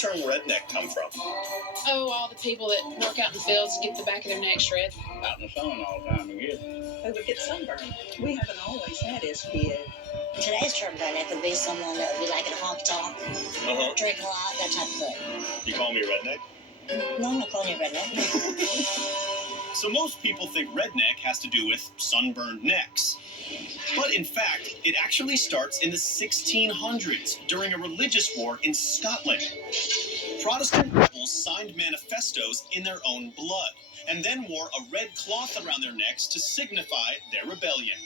term redneck come from? Oh, all the people that work out in the fields and get the back of their neck shred. Out in the sun all the time again. They would get sunburned. We haven't always had SBA. Today's term redneck would be someone that would be like in a honky tonk, drinking a lot, that type of thing. You call me a redneck? No, I'm not calling you redneck. So most people think redneck has to do with sunburned necks. But in fact, it actually starts in the 1600s during a religious war in Scotland. Protestant rebels signed manifestos in their own blood and then wore a red cloth around their necks to signify their rebellion.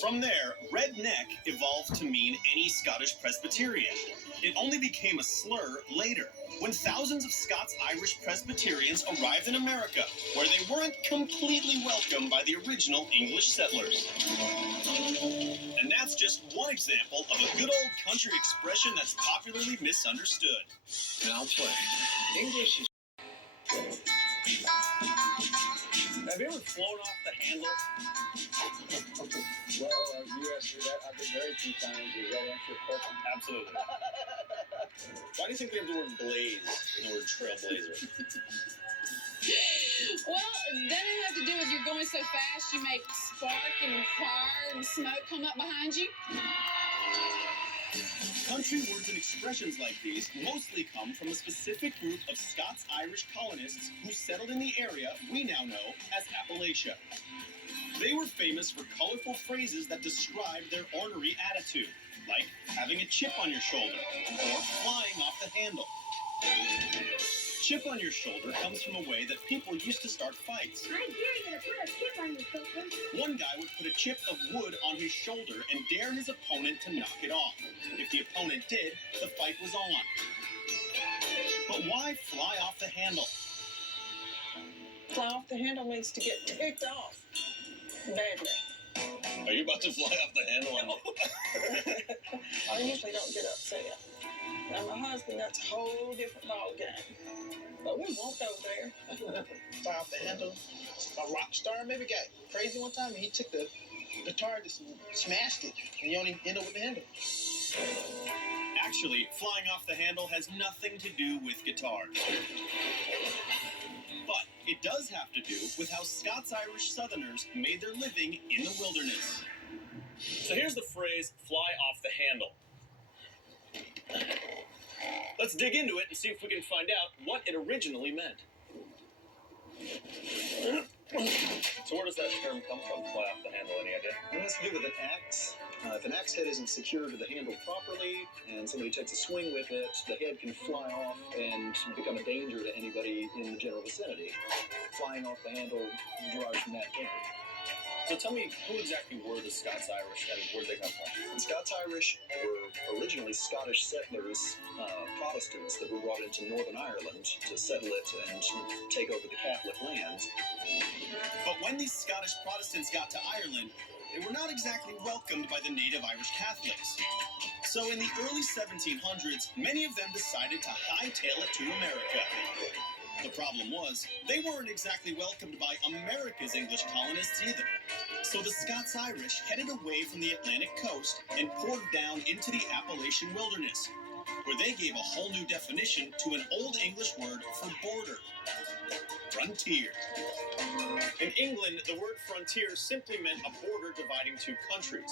From there, redneck evolved to mean any Scottish Presbyterian. It only became a slur later, when thousands of Scots-Irish Presbyterians arrived in America, where they weren't completely welcomed by the original English settlers. And that's just one example of a good old country expression that's popularly misunderstood. Now play. English is... Have you ever flown off the handle? Well, you asked me that. I've been married 2 times. Does that answer your question? Absolutely. Why do you think we have the word blaze in the word trailblazer? Well, that may have to do with you're going so fast you make spark and fire and smoke come up behind you. Country words and expressions like these mostly come from a specific group of Scots-Irish colonists who settled in the area we now know as Appalachia. They were famous for colorful phrases that described their ornery attitude, like having a chip on your shoulder or flying off the handle. Chip on your shoulder comes from a way that people used to start fights. I dare you to put a chip on your shoulder. One guy would put a chip of wood on his shoulder and dare his opponent to knock it off. If the opponent did, the fight was on. But why fly off the handle? Fly off the handle means to get ticked off. Badly. Are you about to fly off the handle? I usually don't get upset. Now, my husband, that's a whole different ball game. But we won't go there. Fly off the handle. A rock star maybe got crazy one time and he took the guitar and just smashed it. And you only end up with the handle. Actually, flying off the handle has nothing to do with guitars. But it does have to do with how Scots-Irish Southerners made their living in the wilderness. So here's the phrase, fly off the handle. Let's dig into it and see if we can find out what it originally meant. So where does that term come from, fly off the handle? Any idea? It has to do with an axe. If an axe head isn't secured to the handle properly and somebody takes a swing with it, the head can fly off and become a danger to anybody in the general vicinity. Flying off the handle derives from that term. So tell me, who exactly were the Scots-Irish and where did they come from? The Scots-Irish were originally Scottish settlers, Protestants that were brought into Northern Ireland to settle it and take over the Catholic lands. But when these Scottish Protestants got to Ireland, they were not exactly welcomed by the native Irish Catholics. So in the early 1700s, many of them decided to hightail it to America. The problem was, they weren't exactly welcomed by America's English colonists either. So the Scots-Irish headed away from the Atlantic coast and poured down into the Appalachian wilderness, where they gave a whole new definition to an Old English word for border: frontier. In England, the word frontier simply meant a border dividing two countries.